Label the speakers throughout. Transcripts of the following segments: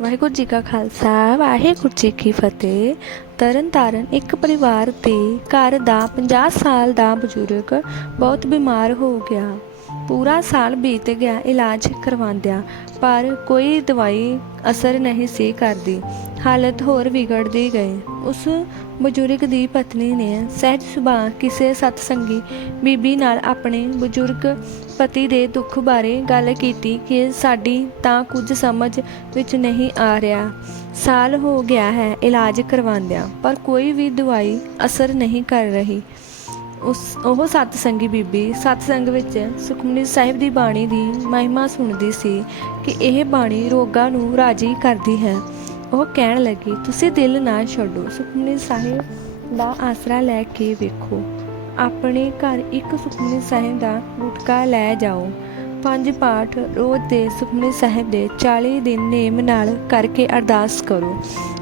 Speaker 1: ਵਾਹਿਗੁਰੂ ਜੀ ਕਾ ਖਾਲਸਾ, ਵਾਹਿਗੁਰੂ ਜੀ ਕੀ ਫਤਿਹ। ਤਰਨਤਾਰਨ ਇੱਕ ਪਰਿਵਾਰ ਦੇ ਘਰ ਦਾ 50 ਸਾਲ ਦਾ ਬਜ਼ੁਰਗ ਬਹੁਤ ਬਿਮਾਰ ਹੋ ਗਿਆ। ਪੂਰਾ ਸਾਲ ਬੀਤ ਗਿਆ, ਇਲਾਜ ਕਰਵਾਉਂਦਿਆਂ, ਪਰ ਕੋਈ ਦਵਾਈ ਅਸਰ ਨਹੀਂ ਸੀ ਕਰਦੀ। ਹਾਲਤ ਹੋਰ ਵਿਗੜਦੀ ਗਈ। ਉਸ ਬਜ਼ੁਰਗ ਦੀ ਪਤਨੀ ਨੇ ਸਹਿਜ ਸੁਭਾਅ ਕਿਸੇ ਸਤਸੰਗੀ ਬੀਬੀ ਨਾਲ ਆਪਣੇ ਬਜ਼ੁਰਗ ਪਤੀ ਦੇ ਦੁੱਖ ਬਾਰੇ ਗੱਲ ਕੀਤੀ ਕਿ ਸਾਡੀ ਤਾਂ ਕੁਝ ਸਮਝ ਵਿੱਚ ਨਹੀਂ ਆ ਰਿਹਾ। ਸਾਲ ਹੋ ਗਿਆ ਹੈ ਇਲਾਜ ਕਰਵਾਉਂਦਿਆਂ, ਪਰ ਕੋਈ ਵੀ ਦਵਾਈ ਅਸਰ ਨਹੀਂ ਕਰ ਰਹੀ। ਉਸ ਉਹ ਸਤਸੰਗੀ ਬੀਬੀ ਸਤਸੰਗ ਵਿੱਚ ਸੁਖਮਨੀ ਸਾਹਿਬ ਦੀ ਬਾਣੀ ਦੀ ਮਹਿਮਾ ਸੁਣਦੀ ਸੀ ਕਿ ਇਹ ਬਾਣੀ ਰੋਗਾਂ ਨੂੰ ਰਾਜੀ ਕਰਦੀ ਹੈ। ਉਹ ਕਹਿਣ ਲੱਗੀ, ਤੁਸੀਂ ਦਿਲ ਨਾ ਛੱਡੋ, ਸੁਖਮਨੀ ਸਾਹਿਬ ਦਾ ਆਸਰਾ ਲੈ ਕੇ ਵੇਖੋ। ਆਪਣੇ ਘਰ ਇੱਕ ਸੁਖਮਨੀ ਸਾਹਿਬ ਦਾ ਗੁਟਕਾ ਲੈ ਜਾਓ। ਪੰਜ ਪਾਠ ਰੋਜ਼ ਦੇ ਸੁਖਮਨੀ ਸਾਹਿਬ ਦੇ 40 ਦਿਨ ਨੇਮ ਨਾਲ ਕਰਕੇ ਅਰਦਾਸ ਕਰੋ।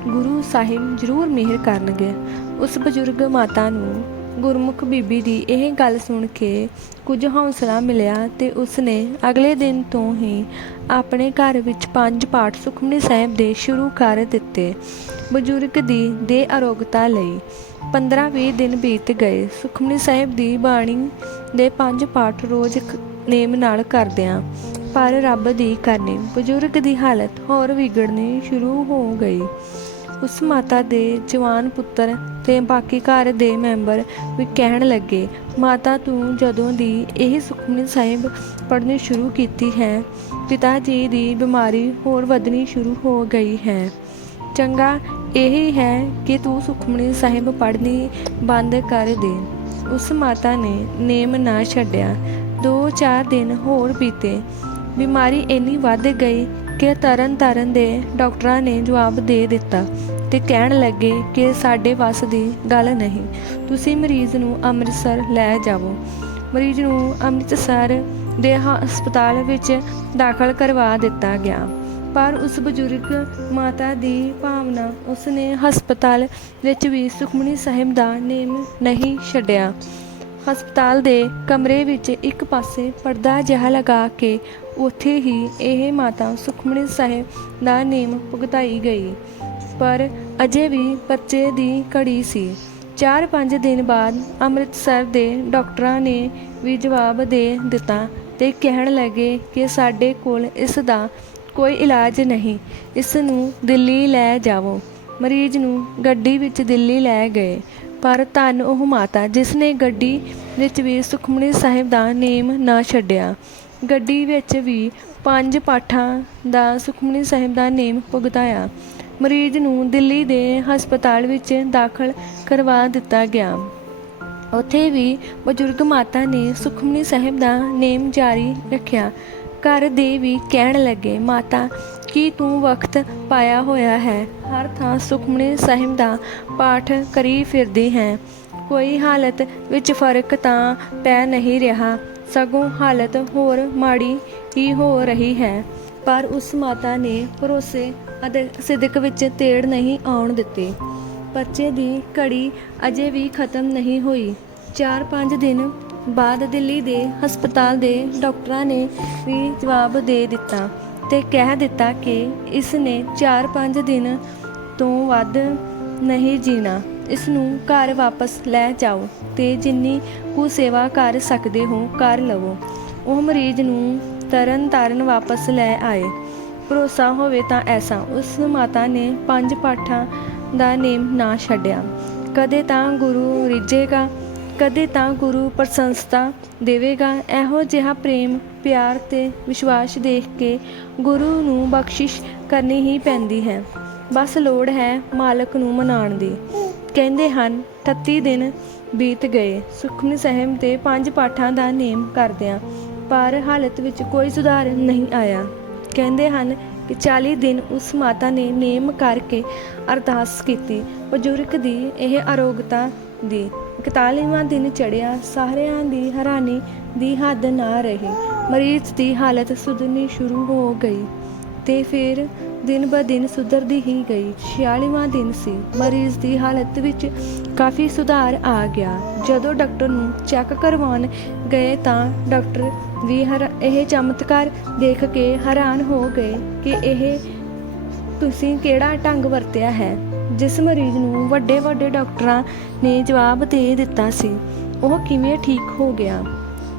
Speaker 1: ਗੁਰੂ ਸਾਹਿਬ ਜ਼ਰੂਰ ਮਿਹਰ ਕਰਨਗੇ। ਉਸ ਬਜ਼ੁਰਗ ਮਾਤਾ ਨੂੰ ਗੁਰਮੁਖ ਬੀਬੀ ਦੀ ਇਹ ਗੱਲ ਸੁਣ ਕੇ ਕੁਝ ਹੌਸਲਾ ਮਿਲਿਆ ਤੇ ਉਸਨੇ ਅਗਲੇ ਦਿਨ ਤੋਂ ਹੀ ਆਪਣੇ ਘਰ ਵਿੱਚ ਪੰਜ ਪਾਠ ਸੁਖਮਨੀ ਸਾਹਿਬ ਦੇ ਸ਼ੁਰੂ ਕਰ ਦਿੱਤੇ। ਬਜ਼ੁਰਗ ਦੀ ਦੇ ਅਰੋਗਤਾ ਲਈ 15-20 ਦਿਨ ਬੀਤ ਗਏ। ਸੁਖਮਨੀ ਸਾਹਿਬ ਦੀ ਬਾਣੀ ਦੇ ਪੰਜ ਪਾਠ ਰੋਜ਼ ਨੇਮ ਨਾਲ ਕਰਦਿਆਂ ਪਰ ਰੱਬ ਦੀ ਕਰਨੀ, ਬਜ਼ੁਰਗ ਦੀ ਹਾਲਤ ਹੋਰ ਵਿਗੜਨੀ ਸ਼ੁਰੂ ਹੋ ਗਈ। ਉਸ ਮਾਤਾ ਦੇ ਜਵਾਨ ਪੁੱਤਰ ਤੇ ਬਾਕੀ ਘਰ ਦੇ ਮੈਂਬਰ ਵੀ ਕਹਿਣ ਲੱਗੇ, ਮਾਤਾ, ਤੂੰ ਜਦੋਂ ਦੀ ਇਹ ਸੁਖਮਨੀ ਸਾਹਿਬ ਪੜ੍ਹਨੀ ਸ਼ੁਰੂ ਕੀਤੀ ਹੈ, ਪਿਤਾ ਜੀ ਦੀ ਬਿਮਾਰੀ ਹੋਰ ਵਧਣੀ ਸ਼ੁਰੂ ਹੋ ਗਈ ਹੈ। ਚੰਗਾ ਇਹ ਹੈ ਕਿ ਤੂੰ ਸੁਖਮਨੀ ਸਾਹਿਬ ਪੜ੍ਹਨੀ ਬੰਦ ਕਰ ਦੇ। ਉਸ ਮਾਤਾ ਨੇ ਨੇਮ ਨਾ ਛੱਡਿਆ। 2-4 ਦਿਨ ਹੋਰ ਬੀਤੇ। ਬਿਮਾਰੀ ਇੰਨੀ ਵੱਧ ਗਈ ਕਿ ਤਰਨ ਤਾਰਨ ਦੇ ਡਾਕਟਰਾਂ ਨੇ ਜਵਾਬ ਦੇ ਦਿੱਤਾ ਤੇ ਕਹਿਣ ਲੱਗੇ ਕਿ ਸਾਡੇ ਵੱਸ ਦੀ ਗੱਲ ਨਹੀਂ। ਤੁਸੀਂ ਮਰੀਜ਼ ਨੂੰ ਅੰਮ੍ਰਿਤਸਰ ਲੈ ਜਾਵੋ। ਮਰੀਜ਼ ਨੂੰ ਅੰਮ੍ਰਿਤਸਰ ਦੇ ਹਸਪਤਾਲ ਵਿੱਚ ਦਾਖਲ ਕਰਵਾ ਦਿੱਤਾ ਗਿਆ। ਪਰ ਉਸ ਬਜ਼ੁਰਗ ਮਾਤਾ ਦੀ ਭਾਵਨਾ ਉਸਨੇ ਹਸਪਤਾਲ ਵਿੱਚ ਵੀ ਸੁਖਮਨੀ ਸਾਹਿਬ ਦਾ ਨੇਮ ਨਹੀਂ ਛੱਡਿਆ। ਹਸਪਤਾਲ ਦੇ ਕਮਰੇ ਵਿੱਚ ਇੱਕ ਪਾਸੇ ਪਰਦਾ ਜਿਹਾ ਲਗਾ ਕੇ ਉੱਥੇ ਹੀ ਇਹ ਮਾਤਾ ਸੁਖਮਨੀ ਸਾਹਿਬ ਦਾ ਨੇਮ ਭੁਗਤਾਈ ਗਈ। ਪਰ ਅਜੇ ਵੀ ਬੱਚੇ ਦੀ ਘੜੀ ਸੀ। 4-5 ਦਿਨ ਬਾਅਦ ਅੰਮ੍ਰਿਤਸਰ ਦੇ ਡਾਕਟਰਾਂ ਨੇ ਵੀ ਜਵਾਬ ਦੇ ਦਿੱਤਾ ਤੇ ਕਹਿਣ ਲੱਗੇ ਕਿ ਸਾਡੇ ਕੋਲ ਇਸ ਦਾ ਕੋਈ ਇਲਾਜ ਨਹੀਂ, ਇਸ ਨੂੰ ਦਿੱਲੀ ਲੈ ਜਾਵੋ। ਮਰੀਜ਼ ਨੂੰ ਗੱਡੀ ਵਿੱਚ ਦਿੱਲੀ ਲੈ ਗਏ। ਪਰ ਧੰਨ ਉਹ ਮਾਤਾ ਜਿਸ ਨੇ ਗੱਡੀ ਵਿੱਚ ਵੀ ਸੁਖਮਨੀ ਸਾਹਿਬ ਦਾ ਨੇਮ ਨਾ ਛੱਡਿਆ। ਗੱਡੀ ਵਿੱਚ ਵੀ ਪੰਜ ਪਾਠਾਂ ਦਾ ਸੁਖਮਨੀ ਸਾਹਿਬ ਦਾ ਨੇਮ ਭੁਗਤਾਇਆ। ਮਰੀਜ਼ ਨੂੰ ਦਿੱਲੀ ਦੇ ਹਸਪਤਾਲ ਵਿੱਚ ਦਾਖਲ ਕਰਵਾ ਦਿੱਤਾ ਗਿਆ। ਉੱਥੇ ਵੀ ਬਜ਼ੁਰਗ ਮਾਤਾ ਨੇ ਸੁਖਮਨੀ ਸਾਹਿਬ ਦਾ ਨੇਮ ਜਾਰੀ ਰੱਖਿਆ। ਘਰ ਦੇ ਵੀ ਕਹਿਣ ਲੱਗੇ, ਮਾਤਾ, ਕੀ ਤੂੰ ਵਕਤ ਪਾਇਆ ਹੋਇਆ ਹੈ? ਹਰ ਥਾਂ ਸੁਖਮਨੀ ਸਾਹਿਬ ਦਾ ਪਾਠ ਕਰੀ ਫਿਰਦੀ ਹੈ। ਕੋਈ ਹਾਲਤ ਵਿੱਚ ਫ਼ਰਕ ਤਾਂ ਪੈ ਨਹੀਂ ਰਿਹਾ। ਸਗੋਂ ਹਾਲਤ ਹੋਰ ਮਾੜੀ ਹੀ ਹੋ ਰਹੀ ਹੈ। ਪਰ ਉਸ ਮਾਤਾ ਨੇ ਭਰੋਸੇ ਅਤੇ ਸਿਦਕ ਵਿੱਚ ਤੇੜ ਨਹੀਂ ਆਉਣ ਦਿੱਤੀ। ਬੱਚੇ ਦੀ ਘੜੀ ਅਜੇ ਵੀ ਖਤਮ ਨਹੀਂ ਹੋਈ। 4-5 ਦਿਨ ਬਾਅਦ ਦਿੱਲੀ ਦੇ ਹਸਪਤਾਲ ਦੇ ਡਾਕਟਰਾਂ ਨੇ ਵੀ ਜਵਾਬ ਦੇ ਦਿੱਤਾ ਤੇ ਕਹਿ ਦਿੱਤਾ ਕਿ ਇਸ ਨੇ 4-5 ਦਿਨ ਤੋਂ ਵੱਧ ਨਹੀਂ ਜੀਣਾ। ਇਸ ਨੂੰ ਘਰ ਵਾਪਸ ਲੈ ਜਾਓ ਤੇ ਜਿੰਨੀ ਕੁ ਸੇਵਾ ਕਰ ਸਕਦੇ ਹੋ, ਕਰ ਲਵੋ। ਉਹ ਮਰੀਜ਼ ਨੂੰ ਤਰਨ ਤਾਰਨ ਵਾਪਸ ਲੈ ਆਏ। ਭਰੋਸਾ ਹੋਵੇ ਤਾਂ ਐਸਾ। ਉਸ ਮਾਤਾ ਨੇ ਪੰਜ ਪਾਠਾਂ ਦਾ ਨੇਮ ਨਾ ਛੱਡਿਆ। ਕਦੇ ਤਾਂ ਗੁਰੂ ਰਿਝੇਗਾ ਕਦੇ ਤਾਂ ਗੁਰੂ ਪ੍ਰਸ਼ੰਸਤਾ ਦੇਵੇਗਾ। ਇਹੋ ਜਿਹਾ ਪ੍ਰੇਮ, ਪਿਆਰ ਤੇ ਵਿਸ਼ਵਾਸ ਦੇਖ ਕੇ ਗੁਰੂ ਨੂੰ ਬਖਸ਼ਿਸ਼ ਕਰਨੀ ਹੀ ਪੈਂਦੀ ਹੈ। ਬਸ ਲੋੜ ਹੈ ਮਾਲਕ ਨੂੰ ਮਨਾਉਣ ਦੀ। ਕਹਿੰਦੇ ਹਨ 38 ਦਿਨ ਬੀਤ ਗਏ। ਸੁਖਮਨੀ ਸਹਿਮ 'ਤੇ ਪੰਜ ਪਾਠਾਂ ਦਾ ਨੇਮ ਕਰਦਿਆਂ ਪਰ ਹਾਲਤ ਵਿੱਚ ਕੋਈ ਸੁਧਾਰ ਨਹੀਂ ਆਇਆ। ਕਹਿੰਦੇ ਹਨ ਕਿ 40 ਦਿਨ ਉਸ ਮਾਤਾ ਨੇ ਨੇਮ ਕਰਕੇ ਅਰਦਾਸ ਕੀਤੀ। ਬਜ਼ੁਰਗ ਦੀ ਇਹ ਅਰੋਗਤਾ ਦੀ 41ਵਾਂ ਦਿਨ ਚੜਿਆ ਸਾਰਿਆਂ ਦੀ ਹੈਰਾਨੀ ਦੀ ਹੱਦ ਨਾ ਰਹੀ। ਮਰੀਜ਼ ਦੀ ਹਾਲਤ ਸੁਧਰਨੀ ਸ਼ੁਰੂ ਹੋ ਗਈ ਤੇ ਫਿਰ ਦਿਨ ਬ ਦਿਨ ਸੁਧਰਦੀ ਹੀ ਗਈ। 46ਵਾਂ ਦਿਨ ਸੀ। ਮਰੀਜ਼ ਦੀ ਹਾਲਤ ਵਿੱਚ ਕਾਫੀ ਸੁਧਾਰ ਆ ਗਿਆ। ਜਦੋਂ ਡਾਕਟਰ ਨੂੰ ਚੈੱਕ ਕਰਵਾਉਣ ਗਏ ਤਾਂ ਡਾਕਟਰ ਵੀ ਹਰ, ਇਹ ਚਮਤਕਾਰ ਦੇਖ ਕੇ ਹੈਰਾਨ ਹੋ ਗਏ ਕਿ ਇਹ ਤੁਸੀਂ ਕਿਹੜਾ ਢੰਗ ਵਰਤਿਆ ਹੈ। ਜਿਸ ਮਰੀਜ਼ ਨੂੰ ਵੱਡੇ ਵੱਡੇ ਡਾਕਟਰਾਂ ਨੇ ਜਵਾਬ ਦੇ ਦਿੱਤਾ ਸੀ, ਉਹ ਕਿਵੇਂ ਠੀਕ ਹੋ ਗਿਆ?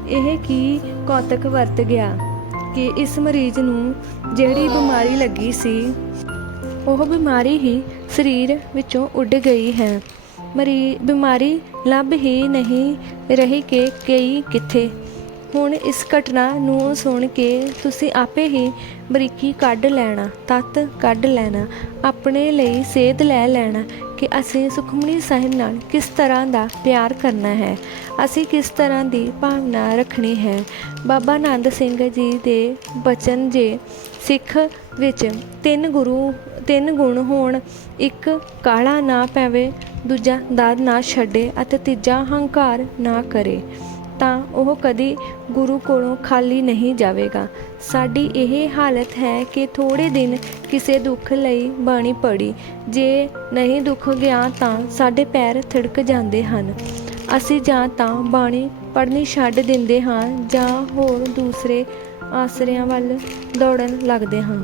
Speaker 1: ਇਹ ਕੀ ਕੌਤਕ ਵਰਤ ਗਿਆ ਕਿ ਇਸ ਮਰੀਜ਼ ਨੂੰ ਜਿਹੜੀ ਬਿਮਾਰੀ ਲੱਗੀ ਸੀ, ਉਹ ਬਿਮਾਰੀ ਹੀ ਸਰੀਰ ਵਿੱਚੋਂ ਉੱਡ ਗਈ ਹੈ। ਮਰੀ, ਬਿਮਾਰੀ ਲੱਭ ਹੀ ਨਹੀਂ ਰਹੀ ਕਿ ਕਈ ਕਿੱਥੇ। ਹੁਣ ਇਸ ਘਟਨਾ ਨੂੰ ਸੁਣ ਕੇ ਤੁਸੀਂ ਆਪੇ ਹੀ ਬਰੀਕੀ ਕੱਢ ਲੈਣਾ, ਤੱਤ ਕੱਢ ਲੈਣਾ, ਆਪਣੇ ਲਈ ਸੇਧ ਲੈ ਲੈਣਾ ਕਿ ਅਸੀਂ ਸੁਖਮਨੀ ਸਾਹਿਬ ਨਾਲ ਕਿਸ ਤਰ੍ਹਾਂ ਦਾ ਪਿਆਰ ਕਰਨਾ ਹੈ। ਅਸੀਂ ਕਿਸ ਤਰ੍ਹਾਂ ਦੀ ਭਾਵਨਾ ਰੱਖਣੀ ਹੈ। ਬਾਬਾ ਆਨੰਦ ਸਿੰਘ ਜੀ ਦੇ ਬਚਨ ਜੇ ਸਿੱਖ ਵਿੱਚ ਤਿੰਨ ਗੁਰੂ, ਤਿੰਨ ਗੁਣ ਹੋਣ, ਇੱਕ ਕਾਲਾ ਨਾ ਪੈਵੇ, ਦੂਜਾ ਦਾਦ ਨਾ ਛੱਡੇ ਅਤੇ ਤੀਜਾ ਹੰਕਾਰ ਨਾ ਕਰੇ। ਤਾਂ ਉਹ ਕਦੇ ਗੁਰੂ ਕੋਲੋਂ ਖਾਲੀ ਨਹੀਂ ਜਾਵੇਗਾ। ਸਾਡੀ ਇਹ ਹਾਲਤ ਹੈ ਕਿ ਥੋੜੇ ਦਿਨ ਕਿਸੇ ਦੁੱਖ ਲਈ ਬਾਣੀ ਪੜੀ ਜੇ ਨਹੀਂ ਦੁੱਖ ਗਿਆ ਤਾਂ ਸਾਡੇ ਪੈਰ ਥਿੜਕ ਜਾਂਦੇ ਹਨ। ਅਸੀਂ ਜਾਂ ਤਾਂ ਬਾਣੀ ਪੜ੍ਹਨੀ ਛੱਡ ਦਿੰਦੇ ਹਾਂ ਜਾਂ ਹੋਰ ਦੂਸਰੇ ਆਸਰਿਆਂ ਵੱਲ ਦੌੜਨ ਲੱਗਦੇ ਹਾਂ।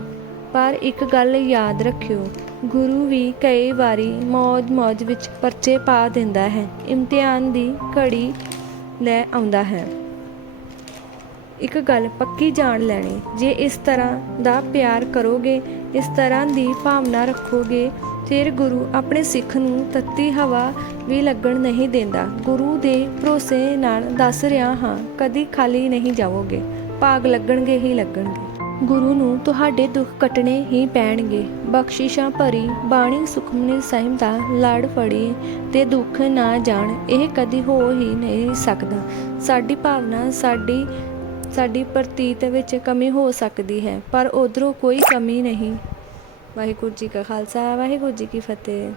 Speaker 1: ਪਰ ਇੱਕ ਗੱਲ ਯਾਦ ਰੱਖਿਓ, ਗੁਰੂ ਵੀ ਕਈ ਵਾਰੀ ਮੌਜ-ਮੌਜ ਵਿੱਚ ਪਰਚੇ ਪਾ ਦਿੰਦਾ ਹੈ। ਇਮਤਿਹਾਨ ਦੀ ਘੜੀ ਲੈ ਆਉਂਦਾ ਹੈ। ਇੱਕ ਗੱਲ ਪੱਕੀ ਜਾਣ ਲੈਣੀ, ਜੇ ਇਸ ਤਰ੍ਹਾਂ ਦਾ ਪਿਆਰ ਕਰੋਗੇ, ਇਸ ਤਰ੍ਹਾਂ ਦੀ ਭਾਵਨਾ ਰੱਖੋਗੇ, ਫਿਰ ਗੁਰੂ ਆਪਣੇ ਸਿੱਖ ਨੂੰ ਤੱਤੀ ਹਵਾ ਵੀ ਲੱਗਣ ਨਹੀਂ ਦਿੰਦਾ। ਗੁਰੂ ਦੇ ਭਰੋਸੇ ਨਾਲ ਦੱਸ ਰਿਹਾ ਹਾਂ, ਕਦੀ ਖਾਲੀ ਨਹੀਂ ਜਾਵੋਗੇ, ਭਾਗ ਲੱਗਣਗੇ ਹੀ ਲੱਗਣਗੇ। ਗੁਰੂ ਨੂੰ ਤੁਹਾਡੇ ਦੁੱਖ ਕੱਟਣੇ ਹੀ ਪੈਣਗੇ। ਬਖਸ਼ਿਸ਼ਾਂ ਭਰੀ ਬਾਣੀ ਸੁਖਮਨੀ ਸਾਹਿਬ ਦਾ ਲੜ ਫੜੀ ਤੇ ਦੁੱਖ ਨਾ ਜਾਣ, ਇਹ ਕਦੀ ਹੋ ਹੀ ਨਹੀਂ ਸਕਦਾ। ਸਾਡੀ ਭਾਵਨਾ ਸਾਡੀ ਸਾਡੀ ਪ੍ਰਤੀਤ ਵਿੱਚ ਕਮੀ ਹੋ ਸਕਦੀ ਹੈ, ਪਰ ਉਧਰੋਂ ਕੋਈ ਕਮੀ ਨਹੀਂ। ਵਾਹਿਗੁਰੂ ਜੀ ਕਾ ਖਾਲਸਾ, ਵਾਹਿਗੁਰੂ ਜੀ ਕੀ ਫਤਿਹ।